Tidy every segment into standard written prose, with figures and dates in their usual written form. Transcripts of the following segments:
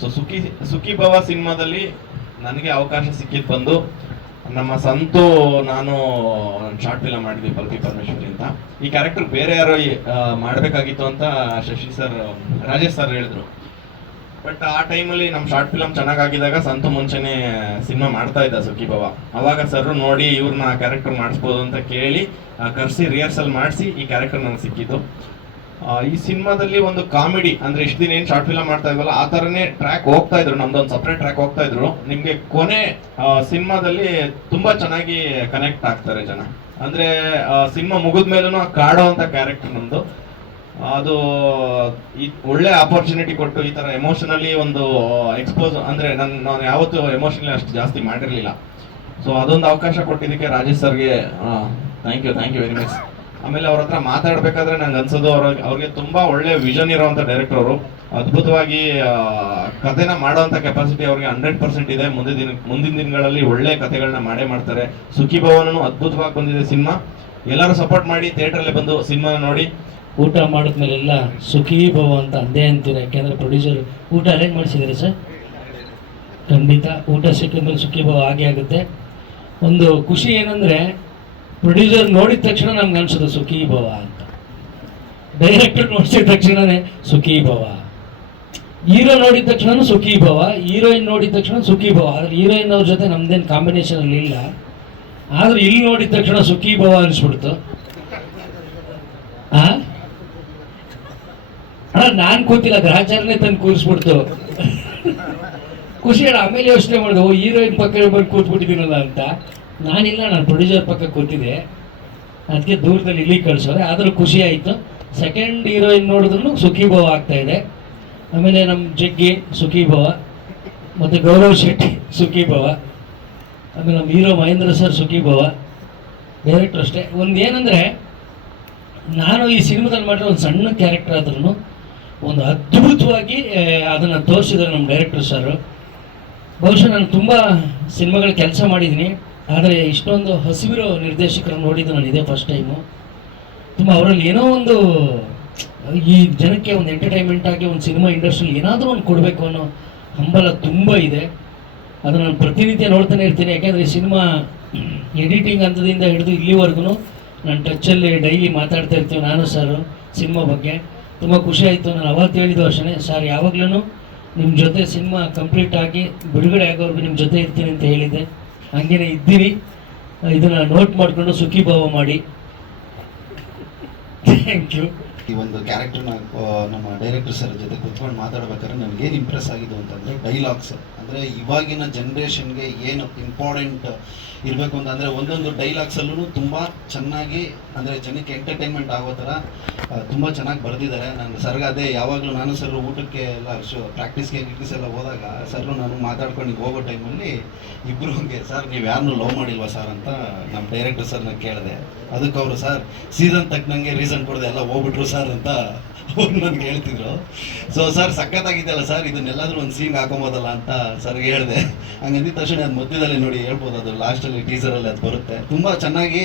So ಸುಖಿ ಭವ ಸಿನಿಮಾದಲ್ಲಿ ನನಗೆ ಅವಕಾಶ ಸಿಕ್ಕಿದ್ದು ಬಂದು ನಮ್ಮ ಸಂತು ನಾನು ಶಾರ್ಟ್ ಫಿಲಮ್ ಮಾಡಿದ್ವಿ ಪಲ್ಪಿ ಪರಮೇಶ್ವರಿ ಅಂತ. ಈ ಕ್ಯಾರೆಕ್ಟರ್ ಬೇರೆ ಯಾರೋ ಮಾಡಬೇಕಾಗಿತ್ತು ಅಂತ ಶಶಿ ಸರ್ ರಾಜೇಶ್ ಸರ್ ಹೇಳಿದ್ರು. ಬಟ್ ಆ ಟೈಮಲ್ಲಿ ನಮ್ಮ ಶಾರ್ಟ್ ಫಿಲಮ್ ಚೆನ್ನಾಗಿದ್ದಾಗ ಸಂತು ಮುಂಚೆನೆ ಸಿನಿಮಾ ಮಾಡ್ತಾ ಇದ್ದ ಸುಖಿ ಭವ. ಅವಾಗ ಸರ್ ನೋಡಿ ಇವ್ರನ್ನ ಕ್ಯಾರೆಕ್ಟರ್ ಮಾಡಿಸ್ಬೋದು ಅಂತ ಕೇಳಿ ಕರೆಸಿ ರಿಹರ್ಸಲ್ ಮಾಡಿಸಿ ಈ ಕ್ಯಾರೆಕ್ಟರ್ ನನಗೆ ಸಿಕ್ಕಿದ್ದು. ಈ ಸಿನಿಮಾದಲ್ಲಿ ಒಂದು ಕಾಮಿಡಿ ಅಂದ್ರೆ ಇಷ್ಟು ದಿನ ಏನ್ ಶಾರ್ಟ್ ಫಿಲಮ್ ಮಾಡ್ತಾ ಇದ್ವಲ್ಲ ಆ ತರನೇ ಟ್ರ್ಯಾಕ್ ಹೋಗ್ತಾ ಇದ್ರು, ನಮ್ದೊಂದು ಸಪ್ರೇಟ್ ಟ್ರ್ಯಾಕ್ ಹೋಗ್ತಾ ಇದ್ರು. ನಿಮ್ಗೆ ಕೊನೆ ಸಿನಿಮಾದಲ್ಲಿ ತುಂಬಾ ಚೆನ್ನಾಗಿ ಕನೆಕ್ಟ್ ಆಗ್ತಾರೆ ಜನ. ಅಂದ್ರೆ ಸಿನಿಮಾ ಮುಗಿದ ಮೇಲೂ ಕಾಡೋ ಅಂತ ಕ್ಯಾರೆಕ್ಟರ್ ನಮ್ದು. ಅದು ಒಳ್ಳೆ ಆಪರ್ಚುನಿಟಿ ಕೊಟ್ಟು ಈ ತರ ಎಮೋಷನಲಿ ಒಂದು ಎಕ್ಸ್ಪೋಸ್ ಅಂದ್ರೆ ನಾನು ಯಾವತ್ತೂ ಎಮೋಷನಲಿ ಅಷ್ಟು ಜಾಸ್ತಿ ಮಾಡಿರ್ಲಿಲ್ಲ. ಸೊ ಅದೊಂದು ಅವಕಾಶ ಕೊಟ್ಟಿದ್ದಕ್ಕೆ ರಾಜೇಶ್ ಸರ್ಗೆ ಥ್ಯಾಂಕ್ ಯು ವೆರಿ ಮಚ್. ಆಮೇಲೆ ಅವ್ರ ಹತ್ರ ಮಾತಾಡ್ಬೇಕಾದ್ರೆ ನಂಗೆ ಅನ್ಸೋದು ಅವ್ರಿಗೆ ತುಂಬಾ ಒಳ್ಳೆ ವಿಷನ್ ಇರುವಂತ ಡೈರೆಕ್ಟರ್ ಅವರು. ಅದ್ಭುತವಾಗಿ ಕಥೆನ ಮಾಡೋಂಥ ಕೆಪಾಸಿಟಿ ಅವ್ರಿಗೆ 100% ಇದೆ. ಮುಂದಿನ ದಿನಗಳಲ್ಲಿ ಒಳ್ಳೆ ಕಥೆಗಳನ್ನ ಮಾಡ್ತಾರೆ. ಸುಖಿ ಭವನನು ಅದ್ಭುತವಾಗಿ ಬಂದಿದೆ ಸಿನಿಮಾ. ಎಲ್ಲರೂ ಸಪೋರ್ಟ್ ಮಾಡಿ ಥಿಯೇಟರ್ಲ್ಲಿ ಬಂದು ಸಿನಿಮಾ ನೋಡಿ. ಊಟ ಮಾಡಿದ್ಮೇಲೆಲ್ಲ ಸುಖಿ ಭವ ಅಂತ ಅಂದೇ ಅಂತೀರ, ಯಾಕೆಂದ್ರೆ ಪ್ರೊಡ್ಯೂಸರ್ ಊಟ ಅರೇಂಜ್ ಮಾಡಿಸಿದ್ದಾರೆ ಸರ್. ಖಂಡಿತ ಊಟ ಸಿಕ್ಕಿದ್ಮೇಲೆ ಸುಖಿ ಭವ ಆಗೇ ಆಗುತ್ತೆ. ಒಂದು ಖುಷಿ ಏನಂದ್ರೆ ಪ್ರೊಡ್ಯೂಸರ್ ನೋಡಿದ ತಕ್ಷಣ ನಮ್ಗೆ ಅನ್ಸೋದು ಸುಖಿ ಭವ ಅಂತ, ಡೈರೆಕ್ಟರ್ ನೋಡಿಸಿದ ತಕ್ಷಣನೇ ಸುಖಿ ಭವ, ಹೀರೋ ನೋಡಿದ ತಕ್ಷಣ ಸುಖಿ ಭವ, ಹೀರೋಯಿನ್ ನೋಡಿದ ತಕ್ಷಣ ಸುಖಿ ಭವ. ಆದ್ರೆ ಹೀರೋಯಿನ್ ಅವ್ರ ಜೊತೆ ನಮ್ದೇನು ಕಾಂಬಿನೇಷನ್ ಅಲ್ಲಿ ಇಲ್ಲ, ಆದ್ರೆ ಇಲ್ಲಿ ನೋಡಿದ ತಕ್ಷಣ ಸುಖಿ ಭವ ಅನ್ಸ್ಬಿಡ್ತು. ನಾನ್ ಕೂತಿಲ್ಲ, ಗ್ರಹಚಾರನೇ ತಂದು ಕೂರಿಸ್ಬಿಡ್ತು. ಖುಷಿ ಆಮೇಲೆ ಯೋಚನೆ ಮಾಡಿದೆ, ಓ ಹೀರೋಯಿನ್ ಪಕ್ಕ ಬಂದು ಕೂತ್ಬಿಟ್ಟಿದ್ದೀನಲ್ಲ ಅಂತ. ನಾನಿಲ್ಲ, ನಾನು ಪ್ರೊಡ್ಯೂಸರ್ ಪಕ್ಕ ಕೂತಿದ್ದೆ, ಅದಕ್ಕೆ ದೂರದಲ್ಲಿ ಇಲ್ಲಿ ಕಳ್ಸೋರೆ. ಆದರೂ ಖುಷಿ ಆಯಿತು. ಸೆಕೆಂಡ್ ಹೀರೋಯಿನ್ ನೋಡಿದ್ರು ಸುಖಿ ಭವ ಆಗ್ತಾ ಇದೆ. ಆಮೇಲೆ ನಮ್ಮ ಜಗ್ಗಿ ಸುಖಿ ಭವ, ಮತ್ತು ಗೌರವ್ ಶೆಟ್ಟಿ ಸುಖಿ ಭವ, ಆಮೇಲೆ ನಮ್ಮ ಹೀರೋ ಮಹೇಂದ್ರ ಸರ್ ಸುಖಿ ಭವ, ಡೈರೆಕ್ಟರ್ ಅಷ್ಟೇ. ಒಂದು ಏನಂದರೆ ನಾನು ಈ ಸಿನಿಮಾದಲ್ಲಿ ಮಾಡಿರೋ ಒಂದು ಸಣ್ಣ ಕ್ಯಾರೆಕ್ಟರ್ ಆದ್ರೂ ಒಂದು ಅದ್ಭುತವಾಗಿ ಅದನ್ನು ತೋರಿಸಿದ್ದಾರೆ ನಮ್ಮ ಡೈರೆಕ್ಟರ್ ಸರ್. ಬಹುಶಃ ನಾನು ತುಂಬ ಸಿನಿಮಾಗಳ ಕೆಲಸ ಮಾಡಿದ್ದೀನಿ, ಆದರೆ ಇಷ್ಟೊಂದು ಹಸಿವಿರೋ ನಿರ್ದೇಶಕರನ್ನು ನೋಡಿದ್ದು ನಾನು ಇದೇ ಫಸ್ಟ್ ಟೈಮು. ತುಂಬ ಅವರಲ್ಲಿ ಏನೋ ಒಂದು ಈ ಜನಕ್ಕೆ ಒಂದು ಎಂಟರ್ಟೈನ್ಮೆಂಟ್ ಆಗಿ ಒಂದು ಸಿನಿಮಾ ಇಂಡಸ್ಟ್ರಿಯಲ್ಲಿ ಏನಾದರೂ ಒಂದು ಕೊಡಬೇಕು ಅನ್ನೋ ಹಂಬಲ ತುಂಬ ಇದೆ. ಅದು ನಾನು ಪ್ರತಿನಿತ್ಯ ನೋಡ್ತಾನೆ ಇರ್ತೀನಿ. ಯಾಕೆಂದರೆ ಈ ಸಿನಿಮಾ ಎಡಿಟಿಂಗ್ ಹಂತದಿಂದ ಹಿಡಿದು ಇಲ್ಲಿವರೆಗೂ ನಾನು ಟಚ್ಚಲ್ಲಿ ಡೈಲಿ ಮಾತಾಡ್ತಾ ಇರ್ತೀವಿ ನಾನು ಸರ್ ಸಿನಿಮಾ ಬಗ್ಗೆ. ತುಂಬ ಖುಷಿ ಆಯಿತು. ನಾನು ಅವತ್ತು ಹೇಳಿದ್ದು ಅಷ್ಟೇ, ಸರ್ ಯಾವಾಗಲೂ ನಿಮ್ಮ ಜೊತೆ ಸಿನಿಮಾ ಕಂಪ್ಲೀಟ್ ಆಗಿ ಬಿಡುಗಡೆ ಆಗೋರ್ಗು ನಿಮ್ಮ ಜೊತೆ ಇರ್ತೀನಿ ಅಂತ ಹೇಳಿದ್ದೆ. ಹಂಗೇನೆ ಇದ್ದೀವಿ. ಇದನ್ನು ನೋಟ್ ಮಾಡಿಕೊಂಡು ಸುಖಿ ಭಾವ ಮಾಡಿ. Thank you. ಈ ಒಂದು ಕ್ಯಾರೆಕ್ಟರ್ನ ನಮ್ಮ ಡೈರೆಕ್ಟರ್ ಸರ್ ಜೊತೆ ಕುತ್ಕೊಂಡು ಮಾತಾಡ್ಬೇಕಾದ್ರೆ ನನಗೇನು ಇಂಪ್ರೆಸ್ ಆಗಿದ್ದು ಅಂತಂದರೆ ಡೈಲಾಗ್ಸ್. ಅಂದರೆ ಇವಾಗಿನ ಜನ್ರೇಷನ್ಗೆ ಏನು ಇಂಪಾರ್ಟೆಂಟ್ ಇರಬೇಕು ಅಂತಂದರೆ ಒಂದೊಂದು ಡೈಲಾಗ್ಸಲ್ಲೂ ತುಂಬ ಚೆನ್ನಾಗಿ, ಅಂದರೆ ಜನಕ್ಕೆ ಎಂಟರ್ಟೈನ್ಮೆಂಟ್ ಆಗೋ ಥರ ತುಂಬ ಚೆನ್ನಾಗಿ ಬರೆದಿದ್ದಾರೆ. ನಾನು ಸರ್ಗೆ ಅದೇ ಯಾವಾಗಲೂ ನಾನು ಸರ್ ಊಟಕ್ಕೆ ಎಲ್ಲ ಪ್ರಾಕ್ಟೀಸ್ಗೆ ಎಲ್ಲ ಹೋದಾಗ ಸರ್ರು ನಾನು ಮಾತಾಡ್ಕೊಂಡು ಹೋಗೋ ಟೈಮಲ್ಲಿ ಇಬ್ಬರು ಹಂಗೆ, ಸರ್ ನೀವು ಯಾರನ್ನೂ ಲವ್ ಮಾಡಿಲ್ವಾ ಸರ್ ಅಂತ ನಮ್ಮ ಡೈರೆಕ್ಟರ್ ಸರ್ನ ಕೇಳಿದೆ. ಅದಕ್ಕೆ ಅವರು ಸರ್ ಸೀಸನ್ ತಕ್ಕನಂಗೆ ರೀಸನ್ ಕೊಡದೆ ಎಲ್ಲ ಹೋಗ್ಬಿಟ್ರು ಸರ್ ಅಂತ ಅವ್ರು ನನಗೆ ಹೇಳ್ತಿದ್ರು. ಸೊ ಸರ್ ಸಖತ್ತಾಗಿದ್ದಲ್ಲ ಸರ್, ಇದನ್ನೆಲ್ಲಾದ್ರೂ ಒಂದು ಸೀನ್ ಹಾಕೊಬೋದಲ್ಲ ಅಂತ ಸರ್ಗೆ ಹೇಳಿದೆ. ಹಂಗಂದಿದ ತಕ್ಷಣ ಅದು ಮಧ್ಯದಲ್ಲಿ ನೋಡಿ ಹೇಳ್ಬೋದು, ಅದು ಲಾಸ್ಟಲ್ಲಿ ಟೀಸರಲ್ಲಿ ಅದು ಬರುತ್ತೆ. ತುಂಬ ಚೆನ್ನಾಗಿ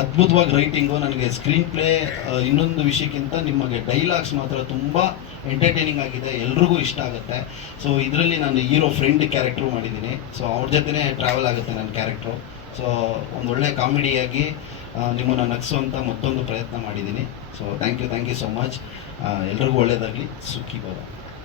ಅದ್ಭುತವಾಗಿ ರೈಟಿಂಗು. ನನಗೆ ಸ್ಕ್ರೀನ್ ಪ್ಲೇ ಇನ್ನೊಂದು ವಿಷಯಕ್ಕಿಂತ ನಿಮಗೆ ಡೈಲಾಗ್ಸ್ ಮಾತ್ರ ತುಂಬ ಎಂಟರ್ಟೈನಿಂಗ್ ಆಗಿದೆ, ಎಲ್ರಿಗೂ ಇಷ್ಟ ಆಗುತ್ತೆ. ಸೊ ಇದರಲ್ಲಿ ನಾನು ಹೀರೋ ಫ್ರೆಂಡ್ ಕ್ಯಾರೆಕ್ಟ್ರು ಮಾಡಿದ್ದೀನಿ. ಸೊ ಅವ್ರ ಜೊತೆನೇ ಟ್ರಾವೆಲ್ ಆಗುತ್ತೆ ನನ್ನ ಕ್ಯಾರೆಕ್ಟ್ರು. ಸೊ ಒಂದು ಒಳ್ಳೆ ಕಾಮಿಡಿಯಾಗಿ ನಿಮ್ಮನ್ನು ನಗಿಸುವಂಥ ಮತ್ತೊಂದು ಪ್ರಯತ್ನ ಮಾಡಿದ್ದೀನಿ. So thank you so much. ಎಲ್ರಿಗೂ ಒಳ್ಳೆಯದಾಗಲಿ. ಸುಖಿ ಭವ.